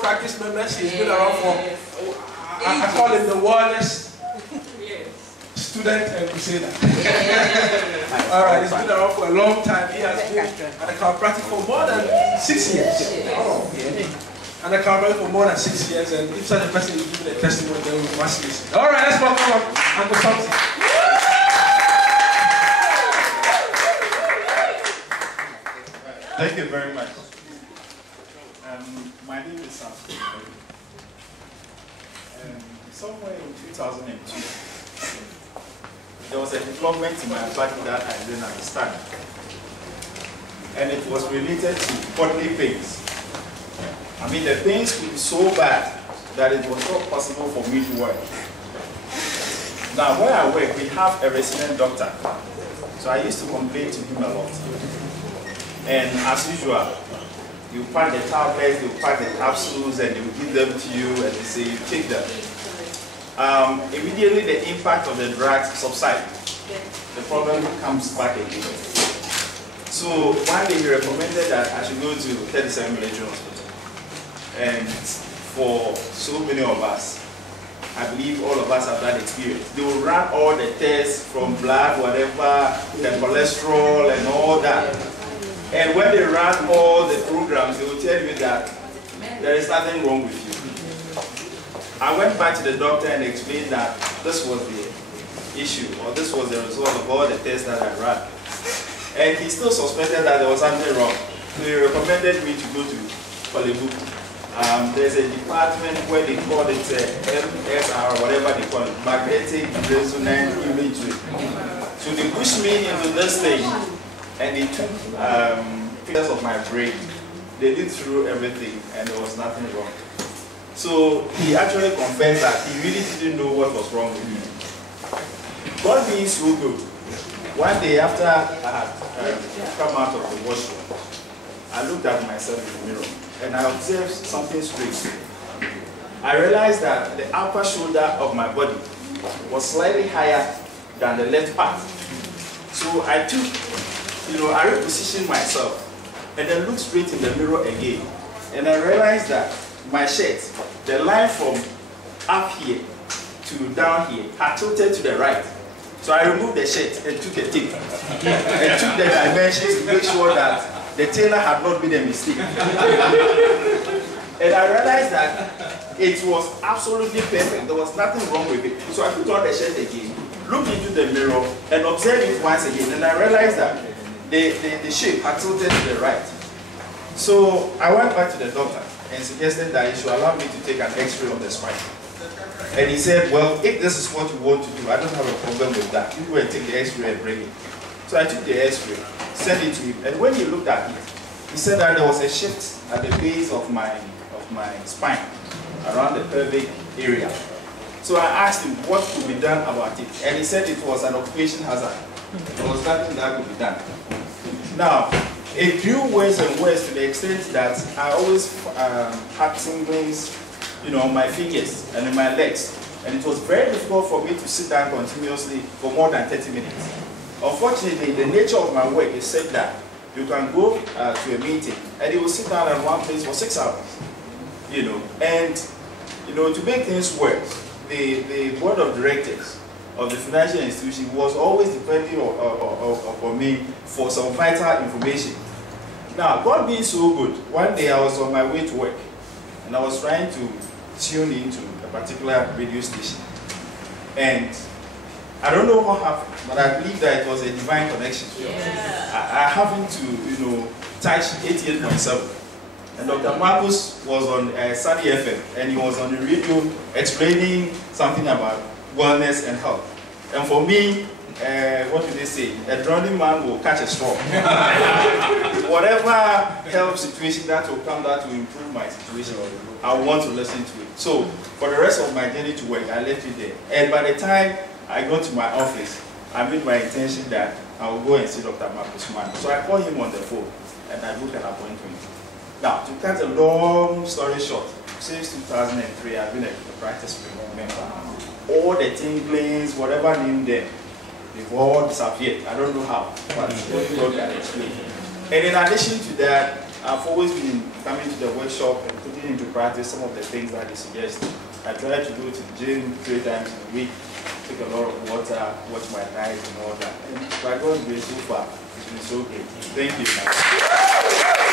practice members. He's been around for, I call him the wildest student and crusader. All right, he's been around for a long time. He has been at the chiropractic for more than 6 years. And the chiropractic for more than 6 years. And if such a person is giving a testimony, then we must listen. All right, let's welcome Uncle Samson. Thank you very much. My name is Samson. Somewhere in 2002, there was a development in my body that I didn't understand. And it was related to bodily pains. I mean, the pains could be so bad that it was not possible for me to work. Now, where I work, we have a resident doctor. So I used to complain to him a lot. And as usual, you pack the tablets, you pack the capsules, and they will give them to you, and they say you take them. Immediately the impact of the drugs subsides. The problem comes back again. So one day he recommended that I should go to 37 Military Hospital. And for so many of us, I believe all of us have that experience. They will run all the tests from blood, whatever, the cholesterol and all that. And when they run all the programs, they will tell you that there is nothing wrong with you. I went back to the doctor and explained that this was the issue, or this was the result of all the tests that I ran. And he still suspected that there was something wrong. So he recommended me to go to Kolebu. There's a department where they call it MSR, whatever they call it, magnetic resonance imaging. So they pushed me into this thing, and they took pictures of my brain. They did through everything, and there was nothing wrong. So he actually confessed that he really didn't know what was wrong with me. God being so good, one day after I had come out of the washroom, I looked at myself in the mirror, and I observed something strange. I realized that the upper shoulder of my body was slightly higher than the left part. So I took, I repositioned myself and then looked straight in the mirror again. And I realized that my shirt, the line from up here to down here, had tilted to the right. So I removed the shirt and took a tape and took the dimensions to make sure that the tailor had not made a mistake. And I realized that it was absolutely perfect. There was nothing wrong with it. So I put on the shirt again, looked into the mirror, and observed it once again. And I realized that the shape had tilted to the right. So I went back to the doctor and suggested that he should allow me to take an X-ray of the spine. And he said, well, if this is what you want to do, I don't have a problem with that. You go and take the X-ray and bring it. So I took the X-ray, sent it to him, and when he looked at it, he said that there was a shift at the base of my spine, around the pelvic area. So I asked him what could be done about it, and he said it was an occupation hazard. There was nothing that could be done. Now, it grew worse and worse to the extent that I always had tinglings, on my fingers and in my legs. And it was very difficult for me to sit down continuously for more than 30 minutes. Unfortunately, the nature of my work is such that you can go to a meeting and you will sit down at one place for 6 hours. And to make things worse, the board of directors of the financial institution was always depending on me for some vital information. Now, God being so good, one day I was on my way to work and I was trying to tune into a particular radio station. And I don't know what happened, but I believe that it was a divine connection. Yeah. I happened to, touch 88.7. And Dr. Marcus was on Sunny FM, and he was on the radio explaining something about wellness and health. And for me, what do they say? A drowning man will catch a straw. Whatever health situation that will come that will improve my situation, I want to listen to it. So, for the rest of my journey to work, I left it there. And by the time I got to my office, I made my intention that I will go and see Dr. Marcus Man. So I called him on the phone, and I booked an appointment. Now, to cut a long story short, since 2003, I've been a practice member. All the tinglings, whatever name them, they've all disappeared. I don't know how, but God can explain. And in addition to that, I've always been coming to the workshop and putting into practice some of the things that they suggest. I try to go to the gym 3 times in a week, take a lot of water, watch my diet and all that. And by God's grace, so far, it's been so great. Thank you.